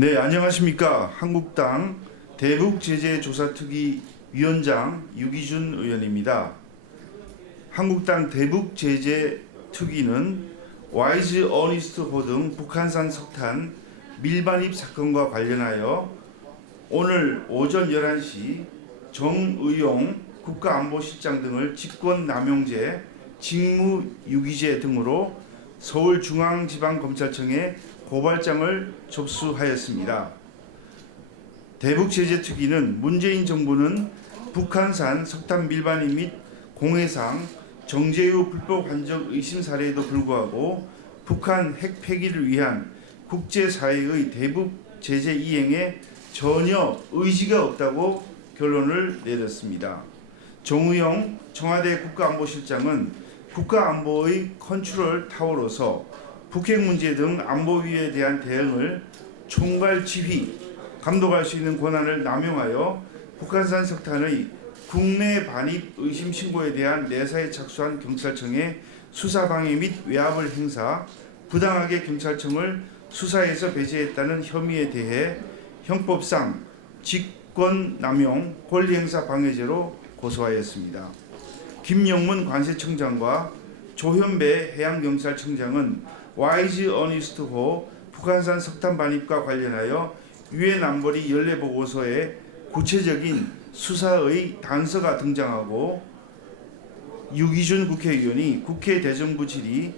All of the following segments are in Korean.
네, 안녕하십니까. 한국당 대북제재조사특위위원장 유기준 의원입니다. 한국당 대북제재특위는 와이즈 어니스트호 등 북한산 석탄 밀반입 사건과 관련하여 오늘 오전 11시 정의용 국가안보실장 등을 직권남용죄, 직무유기죄 등으로 서울중앙지방검찰청에 고발장을 접수하였습니다. 대북제재특위는 문재인 정부는 북한산 석탄 밀반입 및 공해상 정제유 불법 환적 의심 사례에도 불구하고 북한 핵 폐기를 위한 국제사회의 대북 제재 이행에 전혀 의지가 없다고 결론을 내렸습니다. 정의용 청와대 국가안보실장은 국가안보의 컨트롤 타워로서 북핵 문제 등 안보위에 대한 대응을 총괄 지휘, 감독할 수 있는 권한을 남용하여 북한산 석탄의 국내 반입 의심 신고에 대한 내사에 착수한 경찰청에 수사방해 및 외압을 행사, 부당하게 경찰청을 수사에서 배제했다는 혐의에 대해 형법상 직권남용 권리행사 방해죄로 고소하였습니다. 김영문 관세청장과 조현배 해양경찰청장은 와이즈 어니스트호 북한산 석탄 반입과 관련하여 유엔 안보리 연례 보고서에 구체적인 수사의 단서가 등장하고 유기준 국회의원이 국회 대정부 질의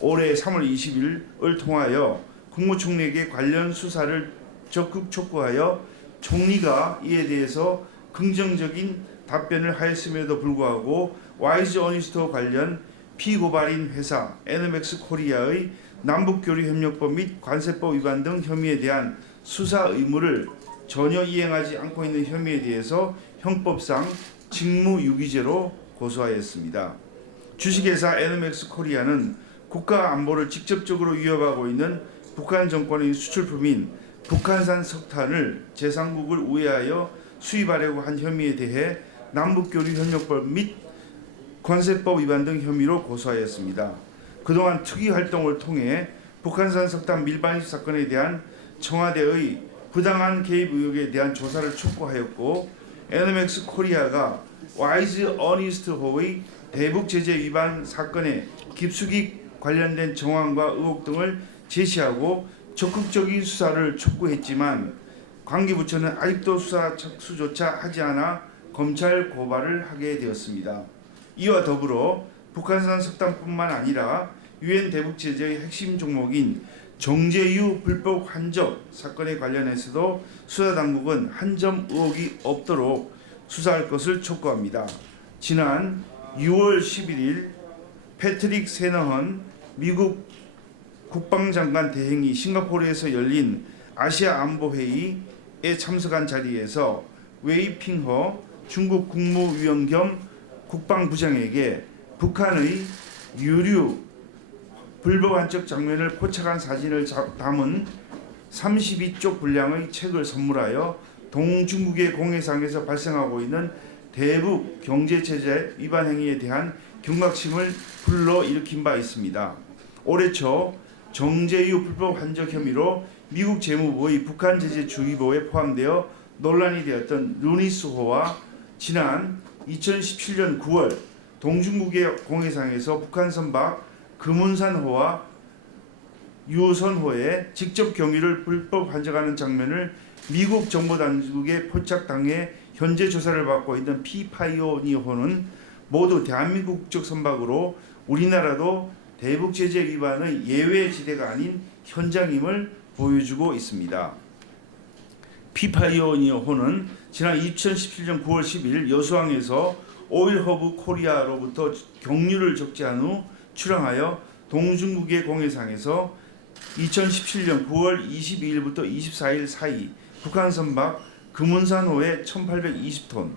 올해 3월 20일을 통하여 국무총리에게 관련 수사를 적극 촉구하여 총리가 이에 대해서 긍정적인 답변을 하였음에도 불구하고 와이즈 어니스트호 관련 피고발인 회사 NMX 코리아의 남북교류협력법 및 관세법 위반 등 혐의에 대한 수사 의무를 전혀 이행하지 않고 있는 혐의에 대해서 형법상 직무유기죄로 고소하였습니다. 주식회사 NMX 코리아는 국가 안보를 직접적으로 위협하고 있는 북한 정권의 수출품인 북한산 석탄을 제3국을 우회하여 수입하려고 한 혐의에 대해 남북교류협력법 및 관세법 위반 등 혐의로 고소하였습니다. 그동안 특위 활동을 통해 북한산 석탄 밀반입 사건에 대한 청와대의 부당한 개입 의혹에 대한 조사를 촉구하였고 NMX 코리아가 와이즈 어니스트호의 대북 제재 위반 사건에 깊숙이 관련된 정황과 의혹 등을 제시하고 적극적인 수사를 촉구했지만 관계부처는 아직도 수사 착수조차 하지 않아 검찰 고발을 하게 되었습니다. 이와 더불어 북한산 석탄뿐만 아니라 유엔 대북 제재의 핵심 종목인 정제유 불법 환적 사건에 관련해서도 수사당국은 한 점 의혹이 없도록 수사할 것을 촉구합니다. 지난 6월 11일 패트릭 세너헌 미국 국방장관 대행이 싱가포르에서 열린 아시아 안보회의에 참석한 자리에서 웨이핑허 중국 국무위원 겸 국방부장에게 북한의 유류 불법 환적 장면을 포착한 사진을 담은 32쪽 분량의 책을 선물하여 동중국의 공해상에서 발생하고 있는 대북 경제제재 위반 행위에 대한 경각심을 불러일으킨 바 있습니다. 올해 초 정제유 불법 환적 혐의로 미국 재무부의 북한 제재 주의보에 포함되어 논란이 되었던 루니스호와 지난 2017년 9월 동중국의 공해상에서 북한 선박 금운산호와 유선호에 직접 경유를 불법 환적하는 장면을 미국 정보당국에 포착당해 현재 조사를 받고 있는 피파이오니호는 모두 대한민국 국적 선박으로 우리나라도 대북 제재 위반의 예외 지대가 아닌 현장임을 보여주고 있습니다. 피파이오니호는 지난 2017년 9월 10일 여수항에서 오일허브 코리아로부터 경유를 적재한 후 출항하여 동중국의 공해상에서 2017년 9월 22일부터 24일 사이 북한 선박 금운산호에 1820톤,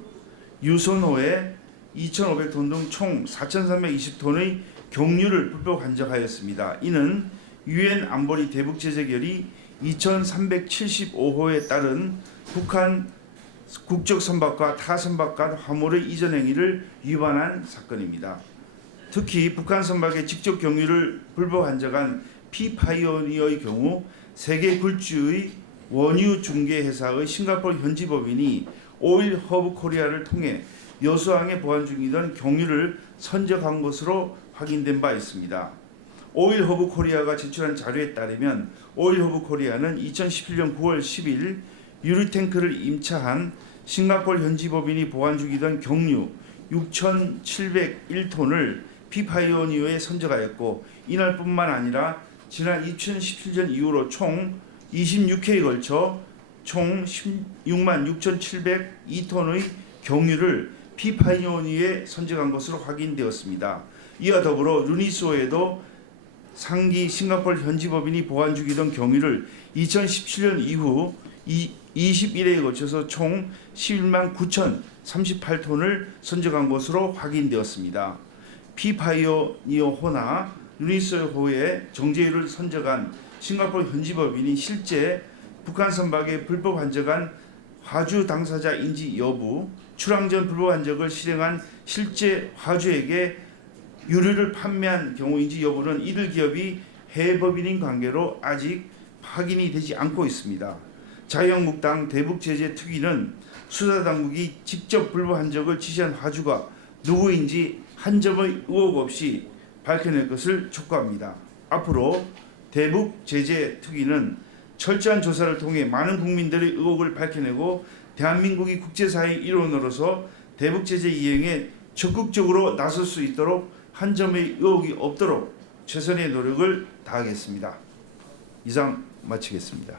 유선호에 2500톤 등 총 4320톤의 경유를 불법 환적하였습니다. 이는 유엔 안보리 대북 제재 결의 2375호에 따른 북한 국적 선박과 타 선박 간 화물의 이전 행위를 위반한 사건입니다. 특히 북한 선박에 직접 경유를 불법 환적한 피파이오니어의 경우 세계 굴지의 원유 중개 회사의 싱가포르 현지 법인이 오일 허브 코리아를 통해 여수항에 보관 중이던 경유를 선적한 것으로 확인된 바 있습니다. 오일 허브 코리아가 제출한 자료에 따르면 오일 허브 코리아는 2017년 9월 10일 유류 탱크를 임차한 싱가포르 현지 법인이 보관 중이던 경유 6,701톤을 피파이오니어에 선적하였고, 이날뿐만 아니라 지난 2017년 이후로 총 26회에 걸쳐 총 16만 6,702톤의 경유를 피파이오니어에 선적한 것으로 확인되었습니다. 이와 더불어 루니소에도 상기 싱가포르 현지 법인이 보관 중이던 경유를 2017년 이후 21회에 걸쳐서 총 11만 9,038톤을 선적한 것으로 확인되었습니다. 피파이오니어호나 루니소호에 정제유를 선적한 싱가포르 현지 법인이 실제 북한 선박에 불법 환적한 화주 당사자인지 여부, 출항 전 불법 환적을 실행한 실제 화주에게 유류를 판매한 경우인지 여부는 이들 기업이 해외 법인인 관계로 아직 확인이 되지 않고 있습니다. 자유한국당 대북제재특위는 수사당국이 직접 불법 환적을 지시한 화주가 누구인지 한 점의 의혹 없이 밝혀낼 것을 촉구합니다. 앞으로 대북제재특위는 철저한 조사를 통해 많은 국민들의 의혹을 밝혀내고 대한민국이 국제사회의 일원으로서 대북제재 이행에 적극적으로 나설 수 있도록 한 점의 의혹이 없도록 최선의 노력을 다하겠습니다. 이상 마치겠습니다.